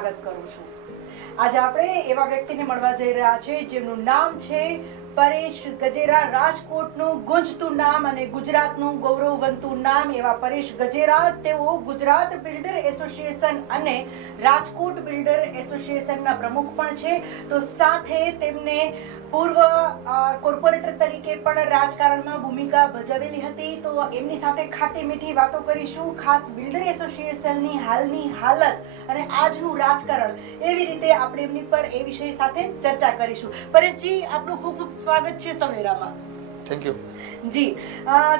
સ્વાગત કરું છું। આજે આપણે એવા વ્યક્તિને મળવા જઈ રહ્યા છે જેમનું નામ છે પરેશ ગજેરા। રાજકોટનું ગુંજતું નામ અને ગુજરાતનું ગૌરવવંતું નામ એવા પરેશ ગજેરા। તેઓ ગુજરાત બિલ્ડર એસોસિએશન અને રાજકોટ બિલ્ડર એસોસિએશનના પ્રમુખ પણ છે। તો સાથે તેમને પૂર્વ કોર્પોરેટર તરીકે પણ રાજકારણમાં ભૂમિકા ભજવેલી હતી। તો એમની સાથે ખાટી મીઠી વાતો કરીશું, ખાસ બિલ્ડર એસોસિએશનની હાલની હાલત અને આજનું રાજકારણ, એવી રીતે આપણે એમની પર એ વિષય સાથે ચર્ચા કરીશું। પરેશજી, આપનું ખૂબ ખૂબ સ્વાગત છે સવેરામાં। થેન્ક યુ જી।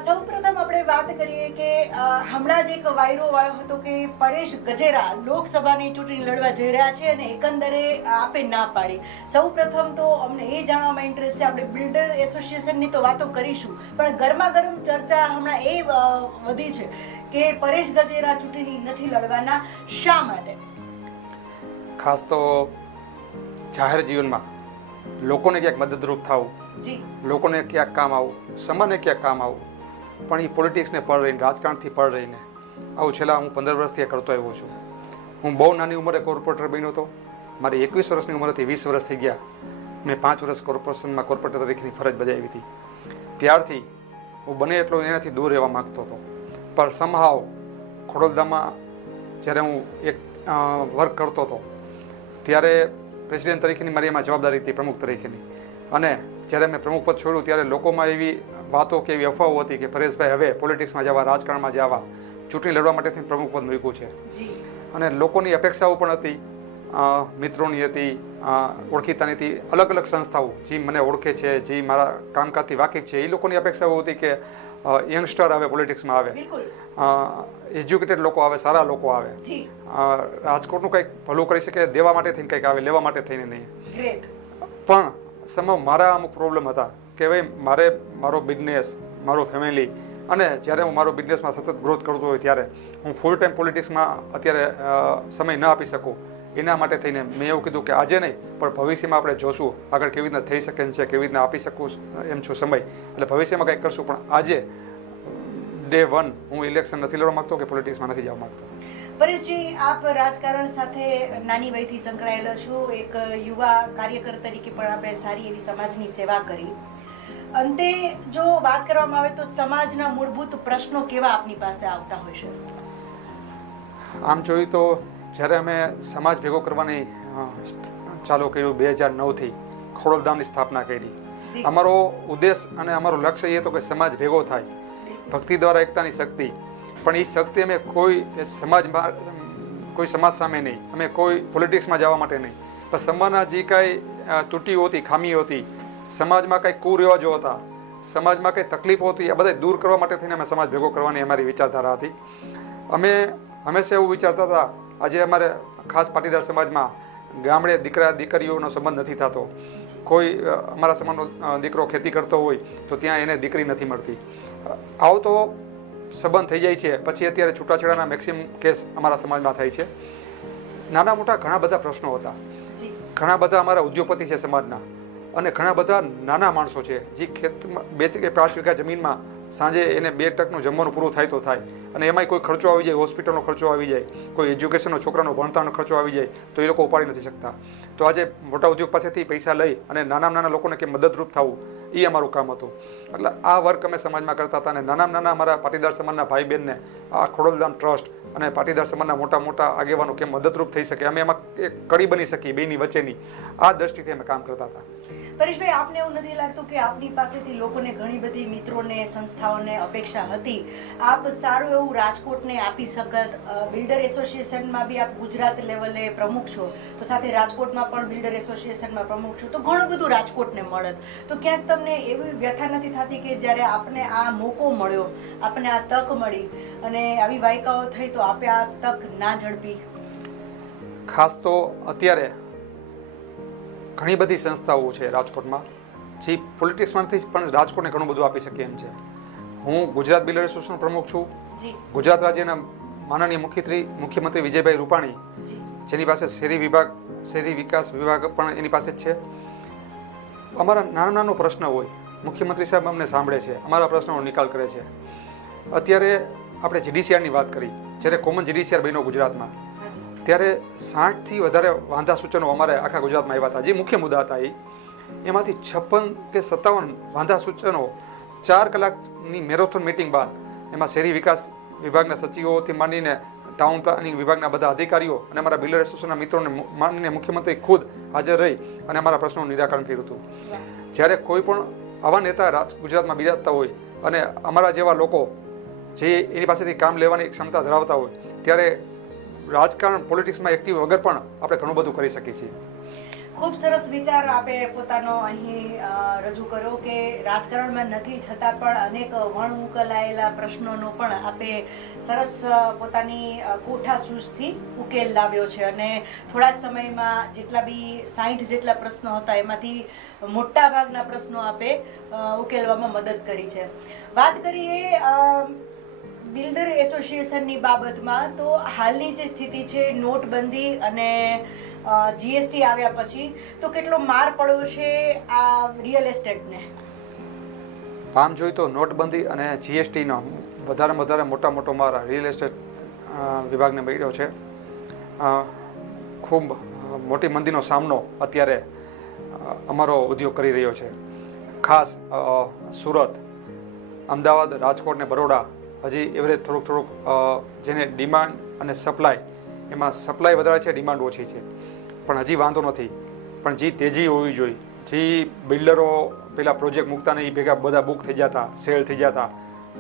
સૌપ્રથમ આપણે વાત કરીએ કે હમણાં જ એક વાયરો આવ્યો હતો કે પરેશ ગજેરા લોકસભાની ચૂંટણી લડવા જઈ રહ્યા છે અને એકંદરે આપે ના પાડી। સૌપ્રથમ તો અમને એ જાણવામાં ઇન્ટરેસ્ટ છે, આપણે બિલ્ડર એસોસિએશનની તો વાતો કરીશું, પણ ગરમા ગરમ ચર્ચા હમણાં એ વધી છે કે પરેશ ગજેરા ચૂંટણી નથી લડવાના, શા માટે? ખાસ તો જાહેર જીવનમાં લોકોને ક્યાંક મદદરૂપ થવું, લોકોને ક્યાંક કામ આવું, સમાજને ક્યાંક કામ આવું, પણ એ પોલિટિક્સને પર રહીને, રાજકારણથી પર રહીને આવું છેલ્લા હું 15 વર્ષથી કરતો આવ્યો છું। હું બહુ નાની ઉંમરે કોર્પોરેટર બન્યો હતો। મારી 21 વર્ષની ઉંમરથી 20 વર્ષ થઈ ગયા। મેં 5 વર્ષ કોર્પોરેશનમાં કોર્પોરેટર તરીકેની ફરજ બજાવી હતી। ત્યારથી હું બને એટલો એનાથી દૂર રહેવા માગતો હતો, પણ સમહાવ ખોડલધામમાં જ્યારે હું એક વર્ક કરતો હતો ત્યારે પ્રેસિડેન્ટ તરીકેની મારી એમાં જવાબદારી હતી, પ્રમુખ તરીકેની। અને જ્યારે મેં પ્રમુખ પદ છોડ્યું ત્યારે લોકોમાં એવી વાતો કે એવી અફવાઓ હતી કે પરેશભાઈ હવે પોલિટિક્સમાં જવા, રાજકારણમાં જવા, ચૂંટણી લડવા માટે પ્રમુખ પદ મૂક્યું છે। અને લોકોની અપેક્ષાઓ પણ હતી, મિત્રોની હતી, ઓળખીતાની હતી, અલગ અલગ સંસ્થાઓ જે મને ઓળખે છે, જે મારા કામકાજથી વાકેફ છે, એ લોકોની અપેક્ષાઓ હતી કે યંગસ્ટર આવે, પોલિટિક્સમાં આવે, એજ્યુકેટેડ લોકો આવે, સારા લોકો આવે, રાજકોટનું કંઈક ભલું કરી શકે, દેવા માટે થઈને કંઈક આવે, લેવા માટે થઈને નહીં। પણ સમય મારા અમુક પ્રોબ્લેમ હતા કે ભાઈ મારે મારો બિઝનેસ, મારું ફેમિલી, અને જ્યારે હું મારો બિઝનેસમાં સતત ગ્રોથ કરતો હોય ત્યારે હું ફૂલ ટાઈમ પોલિટિક્સમાં અત્યારે સમય ન આપી શકું। એના માટે થઈને મેં એવું કીધું કે આજે નહીં પણ ભવિષ્યમાં આપણે જોશું આગળ કેવી રીતના થઈ શકે એમ છે, કેવી રીતના આપી શકું એમ છું સમય, એટલે ભવિષ્યમાં કંઈક કરશું। પણ આજે ડે 1 હું ઇલેક્શન નથી લડવા માગતો કે પોલિટિક્સમાં નથી જવા માગતો। પરેશજી, આપ રાજકારણ સાથે નાની વયથી સંકળાયેલા છો, એક યુવા કાર્યકર તરીકે પણ આપણે સારી એવી સમાજની સેવા કરી। અંતે જો વાત કરવામાં આવે તો સમાજના મૂળભૂત પ્રશ્નો કેવા આપની પાસે આવતા હોય છે? આમ જોયું તો જ્યારે અમે સમાજ ભેગો કરવાની ચાલુ કર્યું 2009થી ખોડલધામની સ્થાપના કરી, અમારો ઉદ્દેશ અને અમારું લક્ષ્ય એ હતો કે સમાજ ભેગો થાય, ભક્તિ દ્વારા એકતાની શક્તિ। પણ એ શક્તિ અમે કોઈ સમાજમાં, કોઈ સમાજ સામે નહીં, અમે કોઈ પોલિટિક્સમાં જવા માટે નહીં, પણ સમાજના જે કાંઈ તૂટીઓ હતી, ખામીઓ હતી, સમાજમાં કંઈ કુરિવાજો હતા, સમાજમાં કંઈ તકલીફો હતી, આ બધા દૂર કરવા માટે થઈને અમે સમાજ ભેગો કરવાની અમારી વિચારધારા હતી। અમે હંમેશા એવું વિચારતા હતા, આજે અમારે ખાસ પાટીદાર સમાજમાં ગામડે દીકરા દીકરીઓનો સંબંધ નથી થતો। કોઈ અમારા સમાજનો દીકરો ખેતી કરતો હોય તો ત્યાં એને દીકરી નથી મળતી। આવો તો સંબંધ થઈ જાય છે, પછી અત્યારે છૂટાછેડાના મેક્સિમમ કેસ અમારા સમાજમાં થાય છે। નાના મોટા ઘણા બધા પ્રશ્નો હતા, ઘણા બધા અમારા ઉદ્યોગપતિ છે સમાજના, અને ઘણા બધા નાના માણસો છે જે ખેતમાં 2 કે 5 વીઘા જમીનમાં સાંજે એને 2 ટકનું જમવાનું પૂરું થાય તો થાય, અને એમાંય કોઈ ખર્ચો આવી જાય, હોસ્પિટલનો ખર્ચો આવી જાય, કોઈ એજ્યુકેશનનો છોકરાનો ભણતરનો ખર્ચો આવી જાય તો એ લોકો ઉપાડી નથી શકતા। તો આજે મોટા ઉદ્યોગ પાસેથી પૈસા લઈ અને નાના લોકોને કે મદદરૂપ થવું એ અમારું કામ હતું। એટલે આ વર્ક અમે સમાજમાં કરતા હતા, અને નાના અમારા પાટીદાર સમાજના ભાઈ બહેનને આ ખોડલધામ ટ્રસ્ટ અને પાટીદાર સમાજના મોટા આગેવાનો કે મદદરૂપ થઈ શકે, અમે એમાં એક કડી બની શકીએ બેની વચ્ચેની, આ દ્રષ્ટિથી અમે કામ કરતા હતા। પરેશભાઈ, આપને એવું નથી લાગતું કે આપની પાસેથી લોકોને ઘણી બધી મિત્રોને, સંસ્થાઓને અપેક્ષા હતી, આપ સારું એવું રાજકોટને આપી શકત? બિલ્ડર એસોસિએશનમાં બી આપ ગુજરાત લેવલે પ્રમુખ છો, તો સાથે રાજકોટમાં પણ બિલ્ડર એસોસિએશનમાં પ્રમુખ છો, તો ઘણું બધું રાજકોટને મળત, તો ક્યાંક તમને એવી વ્યથા નથી થતી કે જ્યારે આપને આ મોકો મળ્યો, આપને આ તક મળી અને આવી વાયકાઓ થઈ તો આપે આ તક ના ઝડપી? ખાસ તો અત્યારે ઘણી બધી સંસ્થાઓ છે રાજકોટમાં જે પોલિટિક્સમાંથી પણ રાજકોટને ઘણું બધું આપી શકે એમ છે। હું ગુજરાત બિલ્ડર એસોસિએશન પ્રમુખ છું। ગુજરાત રાજ્યના માનનીય મુખ્યમંત્રી વિજયભાઈ રૂપાણી, જેની પાસે શહેરી વિકાસ વિભાગ પણ એની પાસે જ છે। અમારા નાનો પ્રશ્ન હોય, મુખ્યમંત્રી સાહેબ અમને સાંભળે છે, અમારા પ્રશ્નોનો નિકાલ કરે છે। અત્યારે આપણે જીડીસીઆરની વાત કરી, જ્યારે કોમન જીડીસીઆર બન્યો ગુજરાતમાં, ત્યારે 60થી વધારે વાંધા સૂચનો અમારે આખા ગુજરાતમાં આવ્યા હતા. જે મુખ્ય મુદ્દા હતા એમાંથી 56 કે 57 વાંધા સૂચનો 4 કલાકની મેરેથોન મિટિંગ બાદ એમાં શહેરી વિકાસ વિભાગના સચિવોથી માંડીને ટાઉન પ્લાનિંગ વિભાગના બધા અધિકારીઓ અને અમારા બિલ્ડર એસોસિએશનના મિત્રોને માંડીને મુખ્યમંત્રી ખુદ હાજર રહી અને અમારા પ્રશ્નોનું નિરાકરણ કર્યું હતું. જ્યારે કોઈ પણ આવા નેતા ગુજરાતમાં બિરાજતા હોય અને અમારા જેવા લોકો જે એની પાસેથી કામ લેવાની ક્ષમતા ધરાવતા હોય ત્યારે રાજકારણ પોલિટિક્સમાં એક્ટિવ વગર પણ આપણે ઘણું બધું કરી શકીએ છીએ. ખૂબ સરસ વિચાર આપે પોતાનો અહીં રજૂ કર્યો કે રાજકારણમાં નથી છતાં પણ અનેક વણઉકેલાયેલા પ્રશ્નોનો પણ આપે સરસ પોતાની કોઠાસૂઝથી ઉકેલ લાવ્યો છે અને થોડા જ સમયમાં જેટલા બી 60 જેટલા પ્રશ્નો હતા એમાંથી મોટા ભાગના પ્રશ્નો આપે ઉકેલવામાં મદદ કરી છે. વાત કરીએ બિલ્ડર એસોસિએશનની બાબતમાં તો હાલની જે સ્થિતિ છે નોટબંધી અને જીએસટી આવ્યા પછી તો કેટલો માર પડ્યો છે આ રિયલ એસ્ટેટને? આમ જોઈએ તો નોટબંધી અને જીએસટીનો વધારેમાં વધારે મોટો માર રિયલ એસ્ટેટ વિભાગને મળ્યો છે. ખૂબ મોટી મંદીનો સામનો અત્યારે અમારો ઉદ્યોગ કરી રહ્યો છે. ખાસ સુરત, અમદાવાદ, રાજકોટ ને બરોડા હજી એવરેજ થોડુંક જેને ડિમાન્ડ અને સપ્લાય, એમાં સપ્લાય વધારે છે, ડિમાન્ડ ઓછી છે, પણ હજી વાંધો નથી. પણ જે તેજી હોવી જોઈએ, જે બિલ્ડરો પેલા પ્રોજેક્ટ મૂકતા ને એ ભેગા બધા બુક થઈ જતા, સેલ થઈ જતા,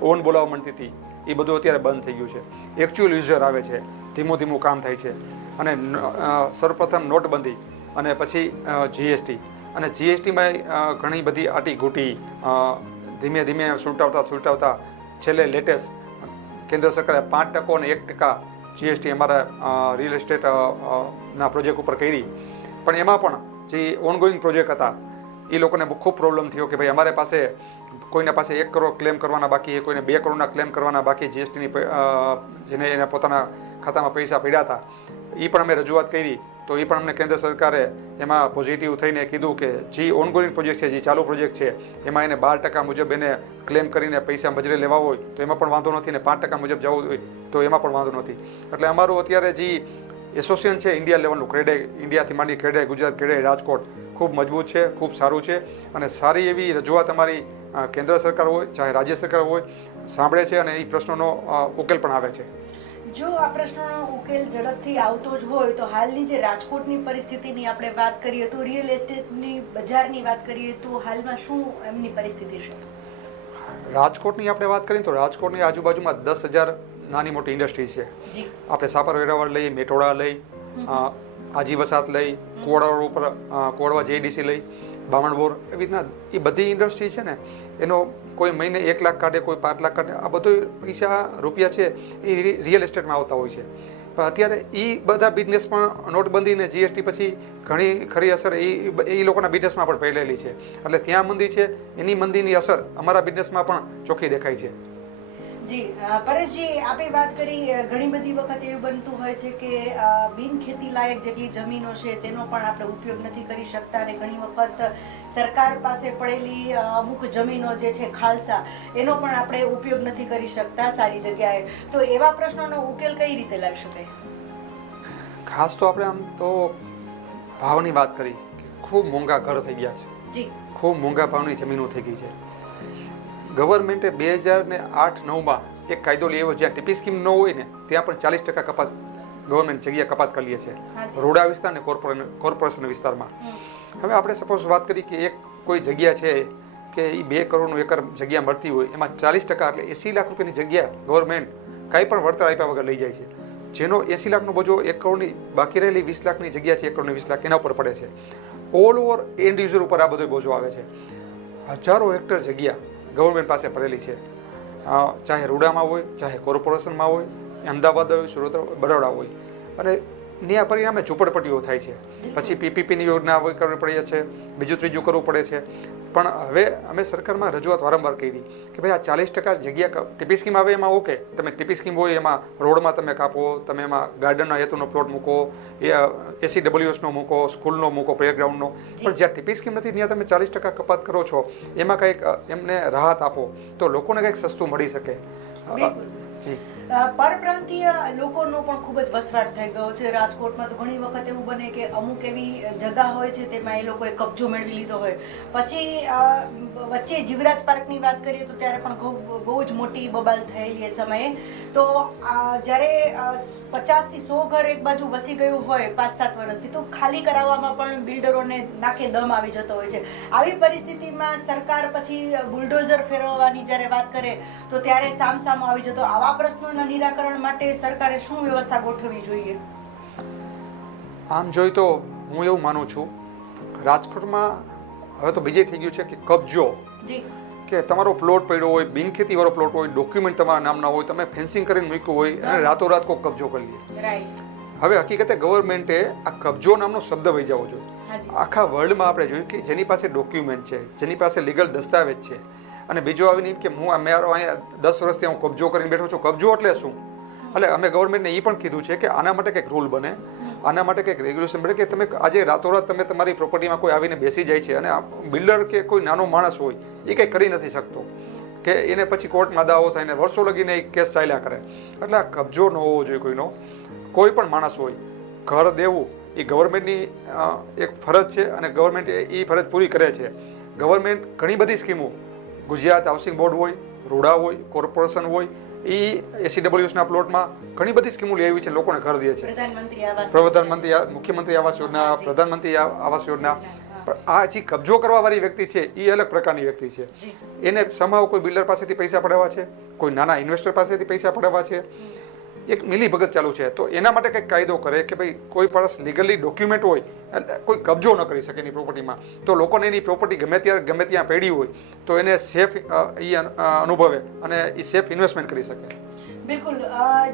ઓન બોલાવવા મળતી હતી, એ બધું અત્યારે બંધ થઈ ગયું છે. એકચ્યુઅલ યુઝર આવે છે, ધીમું કામ થાય છે. અને સર્વપ્રથમ નોટબંધી અને પછી જીએસટી, અને જીએસટીમાં ઘણી બધી આટીઘૂટી ધીમે સુલટાવતા છેલ્લે લેટેસ્ટ કેન્દ્ર સરકારે 5% અને 1% જીએસટી અમારા રિયલ એસ્ટેટ ના પ્રોજેક્ટ ઉપર કરી. પણ એમાં પણ જે ઓનગોઈંગ પ્રોજેક્ટ હતા એ લોકોને ખૂબ પ્રોબ્લેમ થયો કે ભાઈ અમારે પાસે કોઈના પાસે 1 કરોડ ક્લેમ કરવાના બાકી, કોઈને 2 કરોડના ક્લેમ કરવાના બાકી જીએસટીની, જેને એના પોતાના ખાતામાં પૈસા પડ્યા હતા. એ પણ અમે રજૂઆત કરી તો એ પણ અમને કેન્દ્ર સરકારે એમાં પોઝિટિવ થઈને કીધું કે જે ઓનગોઈંગ પ્રોજેક્ટ છે, જે ચાલુ પ્રોજેક્ટ છે, એમાં એને 12% મુજબ એને ક્લેમ કરીને પૈસા મજરે લેવા હોય તો એમાં પણ વાંધો નથી, ને 5% મુજબ જવું હોય તો એમાં પણ વાંધો નથી. એટલે અમારું અત્યારે જે એસોસિએશન છે ઇન્ડિયા લેવલનું, ક્રેડે ઇન્ડિયાથી માંડી ક્રેડે ગુજરાત, ક્રેડે રાજકોટ, ખૂબ મજબૂત છે, ખૂબ સારું છે અને સારી એવી રજૂઆત અમારી કેન્દ્ર સરકાર હોય ચાહે રાજ્ય સરકાર હોય સાંભળે છે અને એ પ્રશ્નોનો ઉકેલ પણ આવે છે. જો આ પ્રશ્નોનો ઉકેલ ઝડપથી આવતો જ હોય તો હાલની જે રાજકોટની પરિસ્થિતિની આપણે વાત કરીએ તો રિયલ એસ્ટેટની બજારની વાત કરીએ તો હાલમાં શું એમની પરિસ્થિતિ છે? રાજકોટની આપણે વાત કરીએ તો રાજકોટની આજુબાજુમાં 10,000 નાની મોટી ઇન્ડસ્ટ્રી છે. આપણે સાપર વેરાવળ લઈ, મેટોડા લઈ, આજી વસાત લઈ, કોવડા ઉપર કોવડા જેડીસી લઈ, બામણબોર, એવી રીતના એ બધી ઇન્ડસ્ટ્રી છે ને એનો કોઈ મહિને 1 લાખ કાઢે, કોઈ 5 લાખ કાઢે, આ બધું પૈસા રૂપિયા છે એ રિયલ એસ્ટેટમાં આવતા હોય છે. પણ અત્યારે એ બધા બિઝનેસ પણ નોટબંધી ને જીએસટી પછી ઘણી ખરી અસર એ લોકોના બિઝનેસમાં પણ પડેલી છે. એટલે ત્યાં મંદી છે, એની મંદીની અસર અમારા બિઝનેસમાં પણ ચોખ્ખી દેખાય છે. જી પરેશજી, આપે વાત કરી ઘણી બધી વખત એવું બનતું હોય છે કે બિન ખેતી લાયક જેટલી જમીનો છે તેનો પણ આપણે ઉપયોગ નથી કરી શકતા અને ઘણી વખત સરકાર પાસે પડેલી અમુક જમીનો જે છે ખાલસા, એનો પણ આપણે ઉપયોગ નથી કરી શકતા સારી જગ્યાએ. તો એવા પ્રશ્નોનો ઉકેલ કઈ રીતે લાવી શકાય? ખાસ તો આપણે આમ તો ભાવની વાત કરી કે ખૂબ મોંઘા ઘર થઈ ગયા છે. જી, ખૂબ મોંઘા ભાવની જમીનો થઈ ગઈ છે. ગવર્મેન્ટે 2008-9માં એક કાયદો લેવો જ્યાં ટીપી સ્કીમ ન હોય ને ત્યાં પણ 40% કપાત ગવર્મેન્ટ જગ્યા કપાત કરી છે રોડા વિસ્તાર ને કોર્પોરેશન વિસ્તારમાં. હવે આપણે સપોઝ વાત કરી કે એક કોઈ જગ્યા છે કે એ 2 કરોડનું એકર જગ્યા મળતી હોય, એમાં 40% એટલે 80 લાખ રૂપિયાની જગ્યા ગવર્મેન્ટ કાંઈ પણ વળતર આપ્યા વગર લઈ જાય છે. જેનો 80 લાખનો બોજો 1 કરોડની બાકી રહેલી 20 લાખની જગ્યા છે, 1 કરોડ 20 લાખ એના ઉપર પડે છે. ઓલ ઓવર એન્ડ યુઝર ઉપર આ બધો બોજો આવે છે. હજારો હેક્ટર જગ્યા ગવર્મેન્ટ પાસે પડેલી છે, ચાહે રૂડામાં હોય, ચાહે કોર્પોરેશનમાં હોય, અમદાવાદ હોય, સુરત, બરોડા હોય, અને ત્યાં પરિણામે ઝૂંપડપટ્ટીઓ થાય છે. પછી પીપીપીની યોજના કરવી પડે છે, બીજું ત્રીજું કરવું પડે છે. પણ હવે અમે સરકારમાં રજૂઆત વારંવાર કરી કે ભાઈ આ 40% જગ્યા ટીપી સ્કીમ આવે એમાં ઓકે, તમે ટીપી સ્કીમ હોય એમાં રોડમાં તમે કાપો, તમે એમાં ગાર્ડનના હેતુનો પ્લોટ મૂકો, એસીડબ્લ્યુએસનો મૂકો, સ્કૂલનો મૂકો, પ્લેગ્રાઉન્ડનો. પણ જ્યાં ટીપી સ્કીમ નથી ત્યાં તમે 40% કપાત કરો છો, એમાં કંઈક એમને રાહત આપો તો લોકોને કંઈક સસ્તું મળી શકે. જી પરપ્રાંતીય લોકોનો પણ ખૂબ જ વસવાટ થઈ ગયો છે રાજકોટમાં. તો ઘણી વખત એવું બને કે અમુક એવી જગા હોય છે તેમાં એ લોકોએ કબજો મેળવી લીધો હોય. પછી વચ્ચે જીવરાજ પાર્કની વાત કરીએ તો ત્યારે પણ બહુ જ મોટી બબાલ થયેલી એ સમયે. તો જ્યારે 50 થી 100 ઘર એક બાજુ વસી ગયું હોય 5-7 વર્ષથી, તો ખાલી કરાવવામાં પણ બિલ્ડરોને નાકે દમ આવી જતો હોય છે. આવી પરિસ્થિતિમાં સરકાર પછી બુલડોઝર ફેરવવાની જ્યારે વાત કરે તો ત્યારે સામસામો આવી જતો. આવા પ્રશ્નોના નિરાકરણ માટે સરકારે શું વ્યવસ્થા ગોઠવવી જોઈએ? આમ જોઈ તો હું એવું માનું છું, રાજકોટમાં હવે તો બીજે થઈ ગયું છે કે કબજો, કે તમારો પ્લોટ પડ્યો હોય, બિનખેતી વાળો પ્લોટ હોય, ડોક્યુમેન્ટ તમારા નામના હોય, તમે ફેન્સિંગ કરીને મૂક્યું હોય અને રાતોરાત કોઈ કબજો કરી લે. હવે હકીકતે ગવર્મેન્ટે આ કબજો નામનો શબ્દ વહી જવો જોઈએ. આખા વર્લ્ડમાં આપણે જોયું કે જેની પાસે ડોક્યુમેન્ટ છે, જેની પાસે લીગલ દસ્તાવેજ છે, અને બીજો આવીને કે હું મારો અહીંયા 10 વર્ષથી હું કબજો કરીને બેઠો છું. કબજો એટલે શું? એટલે અમે ગવર્મેન્ટને એ પણ કીધું છે કે આના માટે કંઈક રૂલ બને, આના માટે કંઈક રેગ્યુલેશન બને, કે તમે આજે રાતોરાત તમે તમારી પ્રોપર્ટીમાં કોઈ આવીને બેસી જાય છે અને બિલ્ડર કે કોઈ નાનો માણસ હોય એ કંઈ કરી નથી શકતો, કે એને પછી કોર્ટમાં દાવો થાય ને વર્ષો લગીને એ કેસ ચાલ્યા કરે. એટલે આ કબજો ન હોવો જોઈએ કોઈનો. કોઈ પણ માણસ હોય, ઘર દેવું એ ગવર્મેન્ટની એક ફરજ છે અને ગવર્મેન્ટ એ ફરજ પૂરી કરે છે. ગવર્મેન્ટ ઘણી બધી સ્કીમો, ગુજરાત હાઉસિંગ બોર્ડ હોય, રૂડા હોય, કોર્પોરેશન હોય, એ એસીડબ્લ્યુએસના પ્લોટમાં ઘણી બધી સ્કીમો લઈ આવી છે, લોકોને ઘર દે છે. પ્રધાનમંત્રી મુખ્યમંત્રી આવાસ યોજના, પ્રધાનમંત્રી આવાસ યોજના. પણ આ જે કબજો કરવા વાળી વ્યક્તિ છે એ અલગ પ્રકારની વ્યક્તિ છે. એને સમાવ કોઈ બિલ્ડર પાસેથી પૈસા પડાવવા છે, કોઈ નાના ઇન્વેસ્ટર પાસેથી પૈસા પડાવવા છે, એક મિલી ભગત ચાલુ છે. તો એના માટે કંઈક કાયદો કરે કે ભાઈ કોઈ પણ લીગલી ડોક્યુમેન્ટ હોય, કોઈ કબજો ન કરી શકે એની પ્રોપર્ટીમાં, તો લોકોને એની પ્રોપર્ટી ગમે ત્યાં પડી હોય તો એને સેફ એ અનુભવે અને એ સેફ ઇન્વેસ્ટમેન્ટ કરી શકે. બિલકુલ.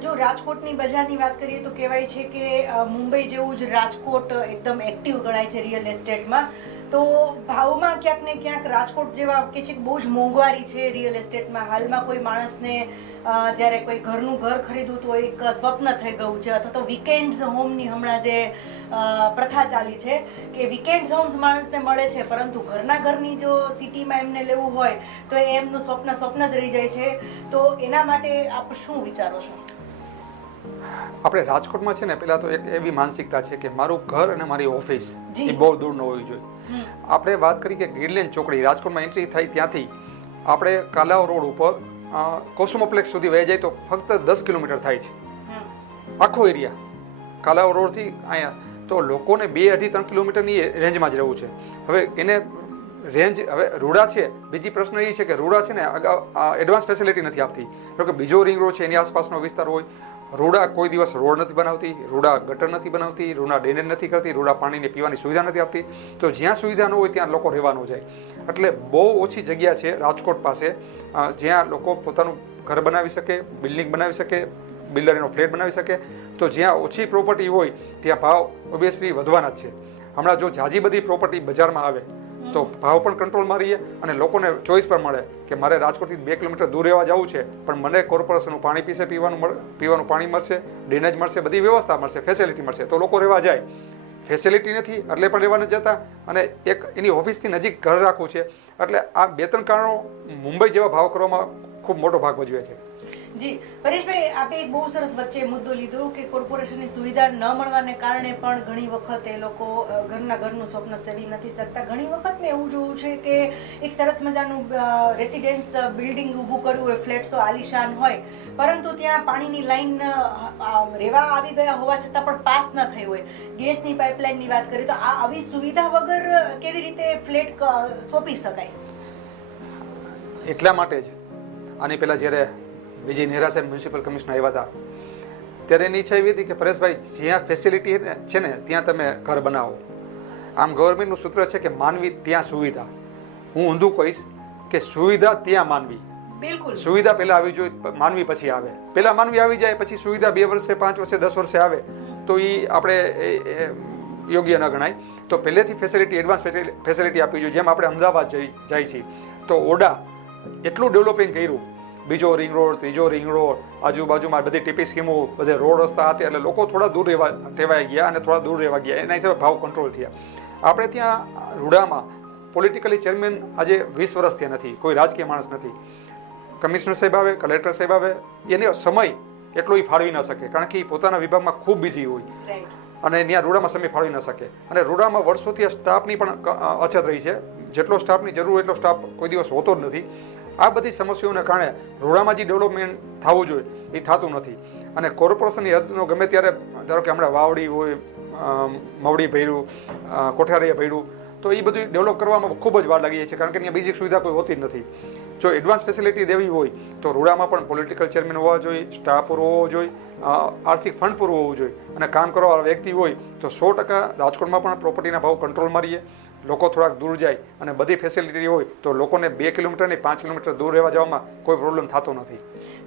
જો રાજકોટની બજારની વાત કરીએ તો કહેવાય છે કે મુંબઈ જેવું જ રાજકોટ એકદમ એક્ટિવ ગણાય છે રિયલ એસ્ટેટમાં. તો ભાવમાં ક્યાંક ને ક્યાંક રાજકોટ જેવા કે છે બહુ જ મોંઘવારી છે રિયલ એસ્ટેટમાં. હાલમાં કોઈ માણસને જ્યારે કોઈ ઘરનું ઘર ખરીદવું તો એક સ્વપ્ન થઈ ગયું છે. અથવા તો વીકેન્ડ્સ હોમની હમણાં જે પ્રથા ચાલી છે કે વીકેન્ડ્સ હોમ્સ માણસને મળે છે, પરંતુ ઘરની જો સિટીમાં એમને લેવું હોય તો એમનું સ્વપ્ન જ રહી જાય છે. તો એના માટે આપ શું વિચારો છો? આપણે રાજકોટમાં છે ને, પેલા તો એક એવી માનસિકતા છે કે મારું ઘર અને મારી ઓફિસ એ બહુ દૂર ન હોવી જોઈએ. આપણે વાત કરી કે ગિરલેન્ડ ચોકડી રાજકોટમાં એન્ટ્રી થઈ ત્યાંથી આપણે કાલાવ રોડ ઉપર કોસ્મોપ્લેક્સ સુધી વહી જાય તો ફક્ત 10 કિલોમીટર થાય છે આખો એરિયા કાલાવ રોડથી અહીંયા. તો લોકોને 2-2.5-3 કિલોમીટરની રેન્જમાં જ રહેવું છે. હવે એને રેન્જ, હવે રૂડા છે, બીજી પ્રશ્ન એ છે કે રૂડા છે ને એડવાન્સ ફેસિલિટી નથી આપતી. કે બીજો રિંગ રોડ છે એની આસપાસનો વિસ્તાર હોય, રૂડા કોઈ દિવસ રોડ નથી બનાવતી, રૂડા ગટર નથી બનાવતી, રૂડા ડ્રેનેજ નથી કરતી, રૂડા પાણીની પીવાની સુવિધા નથી આપતી. તો જ્યાં સુવિધા ન હોય ત્યાં લોકો રહેવાનું જાય. એટલે બહુ ઓછી જગ્યા છે રાજકોટ પાસે જ્યાં લોકો પોતાનું ઘર બનાવી શકે, બિલ્ડિંગ બનાવી શકે, બિલ્ડર એનો ફ્લેટ બનાવી શકે. તો જ્યાં ઓછી પ્રોપર્ટી હોય ત્યાં ભાવ ઓબ્વિયસલી વધવાના જ છે. હમણાં જો ઝાઝી બધી પ્રોપર્ટી બજારમાં આવે તો ભાવ પણ કંટ્રોલમાં રહીએ અને લોકોને ચોઈસ પણ મળે કે મારે રાજકોટથી 2 કિલોમીટર દૂર રહેવા જવું છે, પણ મને કોર્પોરેશનનું પાણી પીવાનું પાણી મળશે, ડ્રેનેજ મળશે, બધી વ્યવસ્થા મળશે, ફેસિલિટી મળશે, તો લોકો રહેવા જાય. ફેસિલિટી નથી એટલે પણ રહેવા નથી જતા, અને એક એની ઓફિસથી નજીક ઘર રાખવું છે. એટલે આ 2-3 કારણો મુંબઈ જેવા ભાવ કરવામાં ખૂબ મોટો ભાગ ભજવે છે. જી પરેશભાઈ, આપે એક બહુ સરસ વચ્ચે મુદ્દો લીધો કે કોર્પોરેશનની સુવિધા ન મળવાને કારણે પણ ઘણી વખત એ લોકો ઘરનું સ્વપ્ન સેવી નથી શકતા. ઘણી વખત મેં એવું જોયું છે કે એક સરસ મજાનું રેસિડેન્સ બિલ્ડિંગ ઊભું કરવું હોય, ફ્લેટ્સો આલિશાન હોય, પરંતુ ત્યાં પાણીની લાઈન રેવા આવી ગયા હોવા છતાં પણ પાસ ન થઈ હોય. ગેસની પાઇપલાઇનની વાત કરીએ તો આવી સુવિધા વગર કેવી રીતે ફ્લેટ સોંપી શકાય? એટલા માટે જ આની પહેલા જ્યારે વિજય નેહરા સાહેબ મ્યુનિસિપલ કમિશનર આવ્યા હતા ત્યારે એની ઈચ્છા એવી હતી કે પરેશભાઈ જ્યાં ફેસિલિટી છે ને ત્યાં તમે ઘર બનાવો. આમ ગવર્મેન્ટનું સૂત્ર છે કે માનવી ત્યાં સુવિધા. હું ઊંધું કહીશ કે સુવિધા ત્યાં માનવી. બિલકુલ. સુવિધા પહેલા આવી જોઈએ, માનવી પછી આવે. પહેલા માનવી આવી જાય પછી સુવિધા 2 વર્ષે, 5 વર્ષે, 10 વર્ષે આવે તો એ આપણે યોગ્ય ન ગણાય. તો પહેલેથી ફેસિલિટી, એડવાન્સ ફેસિલિટી આપવી જોઈએ. જેમ આપણે અમદાવાદ જાય છીએ તો ઓડા એટલું ડેવલપિંગ કર્યું, બીજો રિંગ રોડ, ત્રીજો રિંગ રોડ, આજુબાજુમાં બધી ટીપી સ્કીમો, બધે રોડ રસ્તા હતા, એટલે લોકો થોડા દૂર ટેવાઈ ગયા અને થોડા દૂર રહેવા ગયા. એના હિસાબે ભાવ કંટ્રોલ થયા. આપણે ત્યાં રૂડામાં પોલિટિકલી ચેરમેન આજે 20 વર્ષથી નથી, કોઈ રાજકીય માણસ નથી. કમિશનર સાહેબ આવે, કલેક્ટર સાહેબ આવે, એને સમય એટલું એ ફાળવી ન શકે, કારણ કે એ પોતાના વિભાગમાં ખૂબ બિઝી હોય અને ત્યાં રૂડામાં સમય ફાળવી ન શકે. અને રૂડામાં વર્ષોથી સ્ટાફની પણ અછત રહી છે. જેટલો સ્ટાફની જરૂર એટલો સ્ટાફ કોઈ દિવસ હોતો જ નથી. આ બધી સમસ્યાઓને કારણે રૂડામાં જે ડેવલપમેન્ટ થવું જોઈએ એ થતું નથી. અને કોર્પોરેશનની હદનો ગમે ત્યારે, ધારો કે હમણાં વાવડી હોય, મવડી ભર્યું, કોઠારીયા ભર્યું, તો એ બધું ડેવલપ કરવામાં ખૂબ જ વાર લાગી જાય છે, કારણ કે ત્યાં બેઝિક સુવિધા કોઈ હોતી જ નથી. જો એડવાન્સ ફેસિલિટી દેવી હોય તો રૂડામાં પણ પોલિટિકલ ચેરમેન હોવા જોઈએ, સ્ટાફ પૂરો હોવો જોઈએ, આર્થિક ફંડ પૂરું હોવું જોઈએ, અને કામ કરવાવાળા વ્યક્તિ હોય તો 100% રાજકોટમાં પણ પ્રોપર્ટીના ભાવ કંટ્રોલમાં રહીએ. લોકો થોડાક દૂર જાય અને બધી ફેસિલિટી હોય તો લોકોને 2 કિલોમીટર નહીં 5 કિલોમીટર દૂર રહેવા જવામાં કોઈ પ્રોબ્લેમ થતો નથી.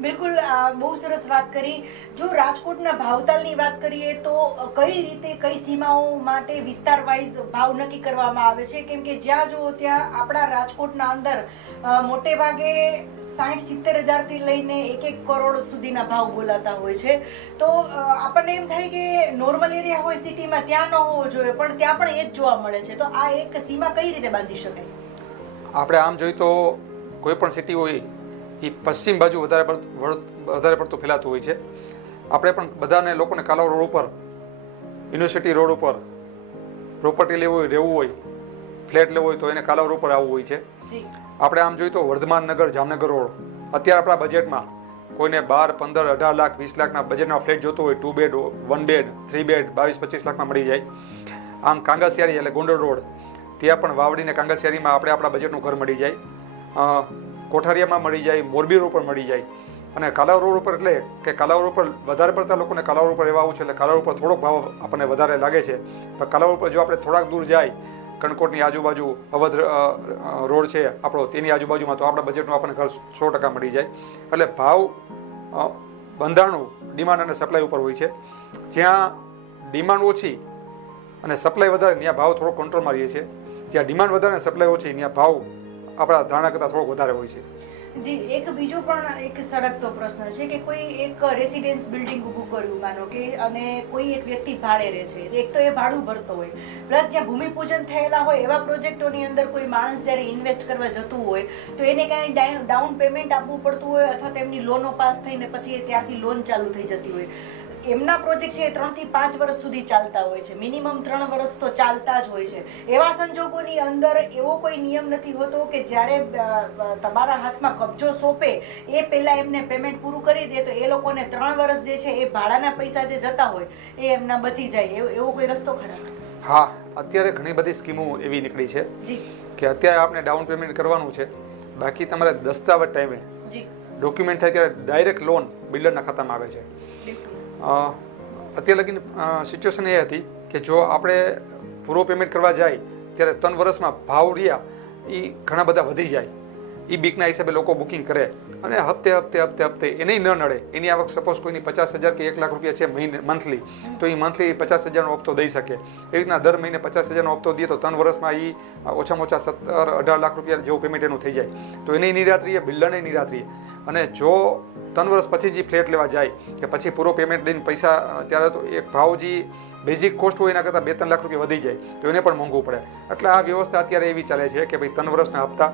બિલકુલ, બહુ સરસ વાત કરી. જો રાજકોટના ભાવતાલની વાત કરીએ તો કઈ રીતે કઈ સીમાઓ માટે વિસ્તાર વાઇઝ ભાવ નક્કી કરવામાં આવે છે? કેમ કે જ્યાં જુઓ ત્યાં આપણા રાજકોટના અંદર મોટે ભાગે 60-70 હજારથી લઈને 1-1 કરોડ સુધીના ભાવ બોલાતા હોય છે. તો આપણને એમ થાય કે નોર્મલ એરિયા હોય સિટીમાં ત્યાં ન હોવો જોઈએ, પણ ત્યાં પણ એ જ જોવા મળે છે. તો આ એક સીમા કઈ રીતે બાંધી શકાય? આપણે આમ જોઈએ તો કોઈ પણ સિટી હોય એ પશ્ચિમ બાજુ વધારે પડતું ફેલાતું હોય છે. આપણે પણ બધાને લોકોને કાલાવ રોડ ઉપર, યુનિવર્સિટી રોડ ઉપર પ્રોપર્ટી લેવું હોય, રહેવું હોય, ફ્લેટ લેવો હોય તો એને કાલાવ રોડ ઉપર આવવું હોય છે. આપણે આમ જોઈએ તો વર્ધમાન નગર, જામનગર રોડ, અત્યારે આપણા બજેટમાં કોઈને 12, 15, 18 લાખ, 20 લાખના બજેટના ફ્લેટ જોતો હોય, 2 બેડ, 1 બેડ, 3 બેડ 22-25 લાખમાં મળી જાય. આમ કાંગાસિયારી એટલે ગોંડલ રોડ, ત્યાં પણ વાવડીને કાંગાસિયારીમાં આપણે આપણા બજેટનું ઘર મળી જાય. કોઠારીયામાં મળી જાય, મોરબી રોડ પર મળી જાય. અને કાલાવ રોડ ઉપર એટલે કે કાલાવ રોડ પર વધારે પડતા લોકોને કાલાવ રોડ પર રહેવા આવું છે એટલે કાલાવ રોડ પર થોડોક ભાવ આપણને વધારે લાગે છે. પણ કાલાવ રોડ પર જો આપણે થોડાક દૂર જાય, કણકોટની આજુબાજુ અવધ રોડ છે આપણો, તેની આજુબાજુમાં, તો આપણા બજેટનું આપણને ઘર 100% મળી જાય. એટલે ભાવ બંધારણું ડિમાન્ડ અને સપ્લાય ઉપર હોય છે. જ્યાં ડિમાન્ડ ઓછી અને સપ્લાય વધારે ત્યાં ભાવ થોડો કંટ્રોલમાં રહીએ છે. જ્યાં ડિમાન્ડ વધારે અને સપ્લાય ઓછી ત્યાં ભાવ આપણા ધારણા કરતાં થોડોક વધારે હોય છે. જી, એક બીજો પણ એક સળગતો પ્રશ્ન છે કે કોઈ એક રેસિડેન્સ બિલ્ડિંગ ઊભું કર્યું માનો કે, અને કોઈ એક વ્યક્તિ ભાડે રહે છે. એક તો એ ભાડું ભરતો હોય, પ્લસ જ્યાં ભૂમિપૂજન થયેલા હોય એવા પ્રોજેક્ટોની અંદર કોઈ માણસ જ્યારે ઇન્વેસ્ટ કરવા જતું હોય તો એને કાંઈ ડાઉન પેમેન્ટ આપવું પડતું હોય, અથવા તેમની લોનો પાસ થઈને પછી એ ત્યારથી લોન ચાલુ થઈ જતી હોય. એમના પ્રોજેક્ટ છે એ 3 થી 5 વર્ષ સુધી ચાલતા હોય છે, મિનિમમ 3 વર્ષ તો ચાલતા જ હોય છે. એવા સંજોગોની અંદર એવો કોઈ નિયમ નથી હોતો કે જ્યારે તમારા હાથમાં કબજો સોંપે એ પહેલા એમને પેમેન્ટ પૂરું કરી દે તો એ લોકોને 3 વર્ષ જે છે એ ભાડાના પૈસા જે જતા હોય એ એમના બચી જાય, એવો કોઈ રસ્તો ખરા? હા, અત્યારે ઘણી બધી સ્કીમો એવી નીકળી છે કે અત્યારે આપણે ડાઉન પેમેન્ટ કરવાનું છે, બાકી તમારે દસ્તાવેજ ટાઈમે ડોક્યુમેન્ટ થાય ત્યારે ડાયરેક્ટ લોન બિલ્ડરના ખાતામાં આવે છે. અત્યારે લગીને સિચ્યુએશન એ હતી કે જો આપણે પૂરો પેમેન્ટ કરવા જાય ત્યારે 3 વર્ષમાં ભાવ રહ્યા એ ઘણા બધા વધી જાય. એ બીકના હિસાબે લોકો બુકિંગ કરે અને હપ્તે એને ન નડે. એની આવક સપોઝ કોઈની 50,000 કે 1 લાખ રૂપિયા છે મહિને મંથલી, તો એ મંથલી 50,000નો હપ્તો દઈ શકે. એ રીતના દર મહિને 50,000નો હપ્તો દઈએ તો 3 વર્ષમાં એ ઓછામાં ઓછા 17-18 લાખ રૂપિયા જેવું પેમેન્ટ એનું થઈ જાય. તો એને નિરાત રહીએ, બિલ્ડરને નિરાત રહીએ. અને જો 3 વર્ષ પછી જે ફ્લેટ લેવા જાય કે પછી પૂરો પેમેન્ટ દઈને પૈસા, ત્યારે તો એક ભાવ જે બેઝિક કોસ્ટ હોય એના કરતાં 2-3 લાખ રૂપિયા વધી જાય તો એને પણ મોંઘું પડે. એટલે આ વ્યવસ્થા અત્યારે એવી ચાલે છે કે ભાઈ 3 વર્ષના હપ્તા.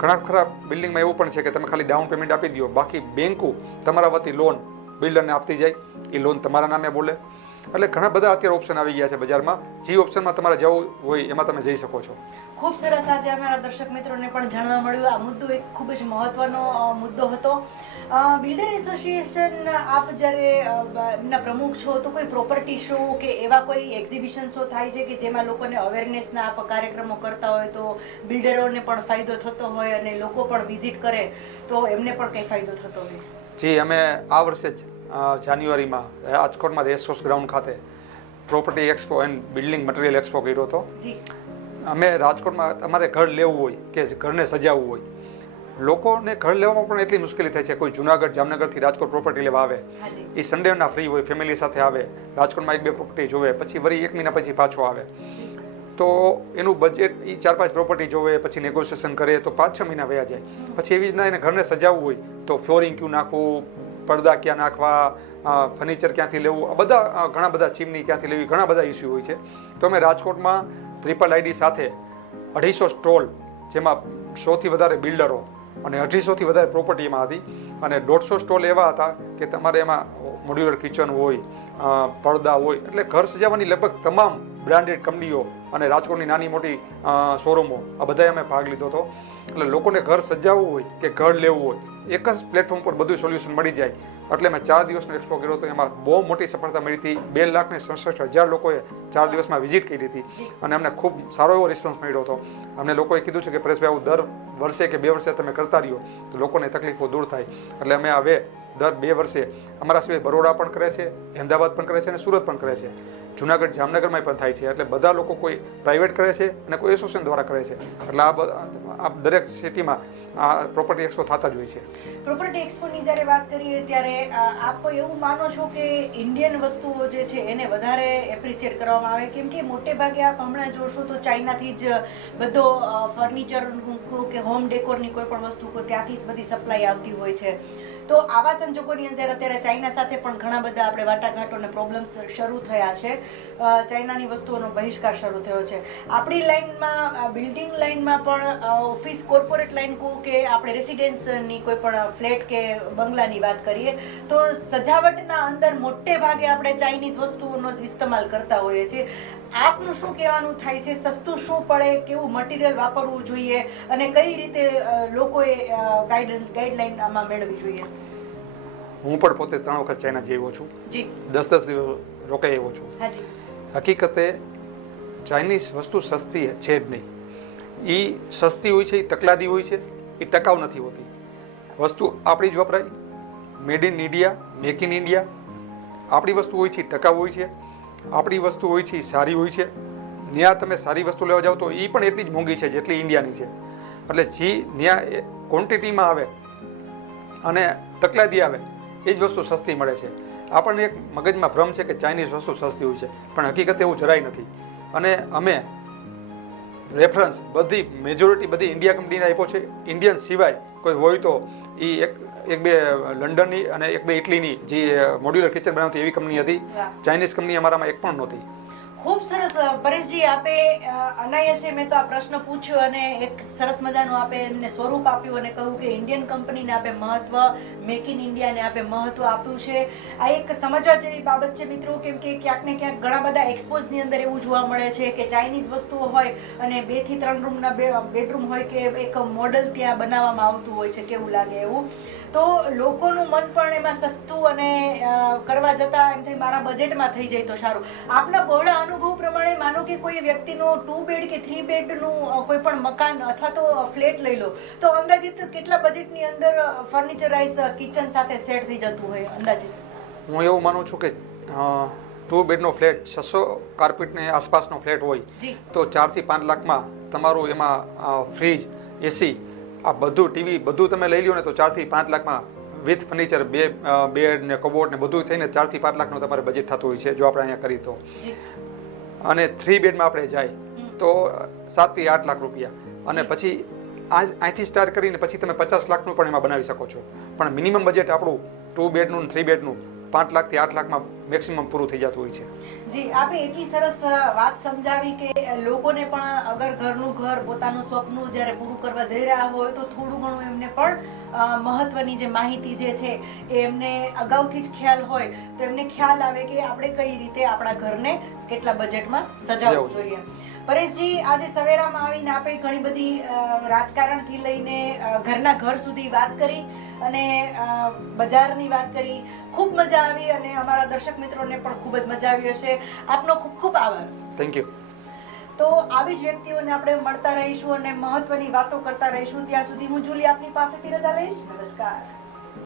ઘણા ખરા બિલ્ડિંગમાં એવું પણ છે કે તમે ખાલી ડાઉન પેમેન્ટ આપી દો, બાકી બેંકો તમારા વતી લોન બિલ્ડરને આપતી જાય, એ લોન તમારા નામે બોલે. એટલે ઘણા બધા અત્યારે ઓપ્શન આવી ગયા છે બજારમાં. જે ઓપ્શનમાં તમારે જવું હોય એમાં તમે જઈ શકો છો. ખૂબ સરસ. આજે અમારા દર્શક મિત્રોને પણ જાણવા મળ્યું. આ મુદ્દો એક ખૂબ જ મહત્વનો મુદ્દો હતો. બિલ્ડર એસોસિએશન, આપ જ્યારે એમના પ્રમુખ છો, તો કોઈ પ્રોપર્ટી શો કે એવા કોઈ એક્ઝિબિશન શો થાય છે કે જેમાં લોકોને અવેરનેસના આપ કાર્યક્રમો કરતા હોય તો બિલ્ડરોને પણ ફાયદો થતો હોય અને લોકો પણ વિઝિટ કરે તો એમને પણ કંઈ ફાયદો થતો હોય? જી, અમે આ વર્ષે જ જાન્યુઆરીમાં રાજકોટમાં રેસકોર્સ ગ્રાઉન્ડ ખાતે property expo and building material expo કર્યો હતો. અમે રાજકોટમાં અમારે ઘર લેવું હોય કે ઘરને સજાવવું હોય, લોકોને ઘર લેવામાં પણ એટલી મુશ્કેલી થાય છે. કોઈ જુનાગઢ, જામનગરથી રાજકોટ પ્રોપર્ટી લેવા આવે, એ સન્ડેના ફ્રી હોય, ફેમિલી સાથે આવે, રાજકોટમાં 1-2 પ્રોપર્ટી જોવે, પછી વળી 1 મહિના પછી પાછો આવે, તો એનું બજેટ એ 4-5 પ્રોપર્ટી જોવે, પછી નેગોશિએશન કરે તો 5-6 મહિના વયા જાય. પછી એવી રીતના એને ઘરને સજાવવું હોય તો ફ્લોરિંગ ક્યાં નાખવું, પડદા ક્યાં નાખવા, ફર્નિચર ક્યાંથી લેવું, આ બધા ઘણા બધા, ચીમની ક્યાંથી લેવી, ઘણા બધા ઇસ્યુ હોય છે. તો અમે રાજકોટમાં IIID સાથે 250 સ્ટોલ, જેમાં 100થી વધારે બિલ્ડરો, અને 250થી વધારે પ્રોપર્ટી એમાં હતી અને 150 સ્ટોલ એવા હતા કે તમારે એમાં મોડ્યુલર કિચન હોય, પડદા હોય, એટલે ઘર સજાવવાની લગભગ તમામ બ્રાન્ડેડ કંપનીઓ અને રાજકોટની નાની મોટી શોરૂમો આ બધાએ અમે ભાગ લીધો હતો. એટલે લોકોને ઘર સજાવવું હોય કે ઘર લેવું હોય એક જ પ્લેટફોર્મ પર બધું સોલ્યુશન મળી જાય. એટલે મેં 4 દિવસનો એક્સપો કર્યો હતો. એમાં બહુ મોટી સફળતા મળી હતી. 2,67,000 લોકોએ 4 દિવસમાં વિઝિટ કરી હતી અને અમને ખૂબ સારો એવો રિસ્પોન્સ મળ્યો હતો. અમને લોકોએ કીધું છે કે પરેશભાઈ આવું દર વર્ષે કે 2 વર્ષે તમે કરતા રહ્યો તો લોકોને તકલીફો દૂર થાય. એટલે અમે હવે દર 2 વર્ષે અમારા સિવાય બરોડા પણ કરે છે, અમદાવાદ પણ કરે છે અને સુરત પણ કરે છે, જુનાગઢ જામનગરમાં પણ થાય છે. એટલે બધા લોકો કોઈ પ્રાઇવેટ કરે છે અને કોઈ એસોસિએશન દ્વારા કરે છે. એટલે આ દરેક સિટીમાં આ પ્રોપર્ટી એક્સપો થતા જ હોય છે. પ્રોપર્ટી એક્સપોની જ્યારે વાત કરીએ ત્યારે આપ એવું માનો છો કે ઇન્ડિયન વસ્તુઓ જે છે એને વધારે એપ્રિશિએટ કરવામાં આવે? કેમ કે મોટે ભાગે આપ હમણાં જોશો તો ચાઇનાથી જ બધો ફર્નિચર કે હોમ ડેકોરની કોઈ પણ વસ્તુ ત્યાંથી જ બધી સપ્લાય આવતી હોય છે. તો આવા સંજોગોની અંદર અત્યારે ચાઇના સાથે પણ ઘણા બધા આપણે વાટાઘાટો અને પ્રોબ્લેમ્સ શરૂ થયા છે. ચાઇનાની વસ્તુઓનો બહિષ્કાર શરૂ થયો છે. આપણી લાઇનમાં બિલ્ડિંગ લાઇનમાં પણ ઓફિસ કોર્પોરેટ લાઇન કહું કે આપણે રેસિડેન્સની કોઈ પણ ફ્લેટ કે બંગલાની વાત કરીએ તો સજાવટના અંદર મોટે ભાગે આપણે ચાઇનીઝ વસ્તુઓનો જ ઇસ્તેમાલ કરતા હોઈએ છીએ. આપનું શું કહેવાનું થાય છે? સસ્તું શું પડે, કેવું મટીરિયલ વાપરવું જોઈએ અને કઈ રીતે લોકોએ ગાઈડલાઈન આમાં મેળવવી જોઈએ? હું પણ પોતે 3 વખત ચાઇના જઈ આવ્યો છું. જી. 10 દિવસ રોકાઈ આવ્યો છું. હાજી. હકીકતે ચાઇનીઝ વસ્તુ સસ્તી છે જ નહીં. એ સસ્તી હોય છે, એ તકલાદી હોય છે, એ ટકાઉ નથી હોતી. વસ્તુ આપણી જ વપરાય, made in India, make in India. આપણી વસ્તુ હોય છે એ ટકાઉ હોય છે, આપણી વસ્તુ હોય છે એ સારી હોય છે. ત્યાં તમે સારી વસ્તુ લેવા જાઓ તો એ પણ એટલી જ મોંઘી છે જેટલી ઇન્ડિયાની છે. એટલે જે ત્યાં ક્વોન્ટિટીમાં આવે અને તકલાદી આવે એ જ વસ્તુ સસ્તી મળે છે. આપણને એક મગજમાં ભ્રમ છે કે ચાઇનીઝ વસ્તુ સસ્તી હોય છે, પણ હકીકતે એવું જરાય નથી. અને અમે રેફરન્સ મેજોરિટી બધી ઇન્ડિયા કંપનીને આપ્યો છે. ઇન્ડિયન સિવાય કોઈ હોય તો એ એક બે લંડનની અને એક બે ઇટલીની જે મોડ્યુલર કિચન બનાવતી એવી કંપની હતી. ચાઇનીઝ કંપની અમારામાં એક પણ નહોતી. ખૂબ સરસ પરેશજી, આપે અનાયાસે મેં તો આ પ્રશ્ન પૂછ્યો અને એક સરસ મજાનું આપે એમને સ્વરૂપ આપ્યું અને કહ્યું કે ઇન્ડિયન કંપનીને આપે મહત્વ, મેક ઇન ઇન્ડિયાને આપે મહત્વ આપ્યું છે. આ એક સમજવા જેવી બાબત છે મિત્રો. કેમ કે ક્યાંક ને ક્યાંક ઘણા બધા એક્સપોઝની અંદર એવું જોવા મળે છે કે ચાઇનીઝ વસ્તુઓ હોય અને 2 થી 3 રૂમના બેડરૂમ હોય કે એક મોડલ ત્યાં બનાવવામાં આવતું હોય છે, કેવું લાગે એવું. તો લોકોનું મન પણ એમાં સસ્તું અને કરવા જતાં એમ થાય મારા બજેટમાં થઈ જાય તો સારું. આપના બહોળા અનુભવ પ્રમાણે માનો કે કોઈ વ્યક્તિનો 2 બેડ કે 3 બેડનું કોઈ પણ મકાન અથવા તો ફ્લેટ લઈ લો તો અંદાજિત કેટલા બજેટની અંદર ફર્નિચરાઇઝ કિચન સાથે સેટ થઈ જતું હોય અંદાજિત? હું એવું માનું છું કે 2 બેડનો ફ્લેટ 600 કાર્પેટની આસપાસનો ફ્લેટ હોય તો 4 થી 5 લાખમાં તમારું એમાં ફ્રીજ, એસી, આ બધું ટીવી બધું તમે લઈ લો ને તો 4 થી 5 લાખમાં વિથ ફર્નિચર, બેડ ને કબોર્ડ ને બધું થઈને 4 થી 5 લાખનું તમારે બજેટ થતું હોય છે જો આપણે અહીંયા કરી તો. અને 3 બેડમાં આપણે જાય તો 7 થી 8 લાખ રૂપિયા. અને પછી અહીંથી સ્ટાર્ટ કરીને પછી તમે 50 લાખનું પણ એમાં બનાવી શકો છો. પણ મિનિમમ બજેટ આપણું 2 બેડનું ને 3 બેડનું 5 લાખથી 8 લાખમાં મેક્સિમમ પૂરું થઈ જતું હોય છે. જી, આપે એટલી સરસ વાત સમજાવી કે લોકોને પણ અગર ઘરનું ઘર પોતાનું સ્વપ્ન જ્યારે પૂરું કરવા જઈ રહ્યા હોય તો થોડું ઘણું એમને પણ મહત્વની જે માહિતી જે છે એ એમને અગાઉથી જ ખ્યાલ હોય તો એમને ખ્યાલ આવે કે આપણે કઈ રીતે આપણા ઘરને કેટલા બજેટમાં સજાવવું જોઈએ. પરેશજી, આજે સવેરામાં આવીને આપણે ઘણી બધી રાજકારણથી લઈને ઘરના ઘર સુધી વાત કરી અને બજારની વાત કરી. ખૂબ મજા આવી અને અમારા દર્શક મિત્રોને પણ ખૂબ જ મજા આવી હશે. આપનો ખૂબ ખૂબ આભાર. Thank you. તો આવી જ વ્યક્તિઓને આપણે મળતા રહીશું અને મહત્વની વાતો કરતા રહીશું. ત્યાં સુધી હું જુલી આપની પાસેથી રજા લઈશ. નમસ્કાર.